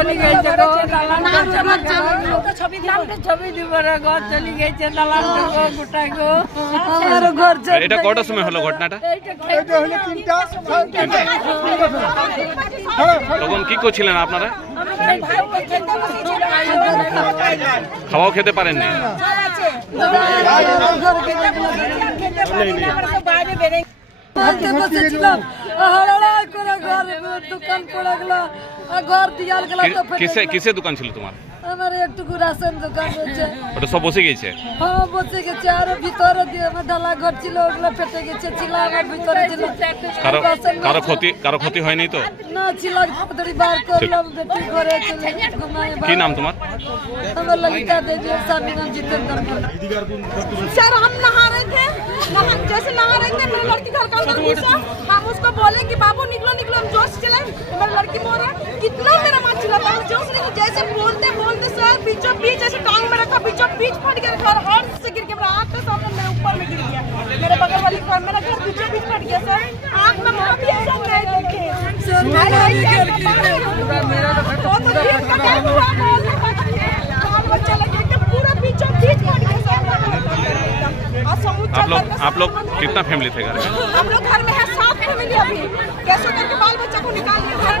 চলে গেছে গো, ছবি দিব রে, ঘর চলে গেছে, দালান গো, গোটা গো, আমার ঘর চলে। এটা কটার সময় হলো ঘটনাটা? তখন কি করছিলেন আপনারা? খাওয়াও খেতে পারেননি? বসেছিলাম, করে ঘর দোকান পড়ে গেল, ঘর দিয়াল গেল। কিসে দোকান ছিল তোমার? আমার একটুকু রাশন দোকান হচ্ছে, ওটা সব বসে গেছে? হ্যাঁ বসে গেছে। আর ভিতরে দিয়ে আমার ঢালা ঘর ছিল, ওগুলো ফেটে গেছে। ছিল আমার ভিতরে ছিল। কারো ক্ষতি হয়নি তো? না ছিল, তাড়াতাড়ি বার করলাম, বেটি ঘরে চলে ঘুমায়। কি নাম তোমার? আমার ललिता देवी, स्वामी नाम जितेंद्र। सर हम नहा रहे थे, जैसे नहा रहे थे मेरी लड़की घर का अंदर घुसा। हम उसको बोले कि बाबू निकलो निकलो, हम जोश चले, मेरी लड़की बोल रहा कितना मेरा माँ चिल्लाता है, जोश नहीं। जैसे बोलते बोलते सर बीचों बीच ऐसे टांग में रखा, बीचों बीच फट गया घर, और से गिर के मेरा आँख के सामने मेरे ऊपर में गिर गया। मेरे बगल वाली घर, मेरा घर बीचों बीच फट गया सर। आँख में माँ भी ऐसा नहीं देखे। आप लोग कितना फैमिली थे घर में? हम लोग घर में है 7 फैमिली। अभी कैसे करके बाल बच्चा को निकाल के घर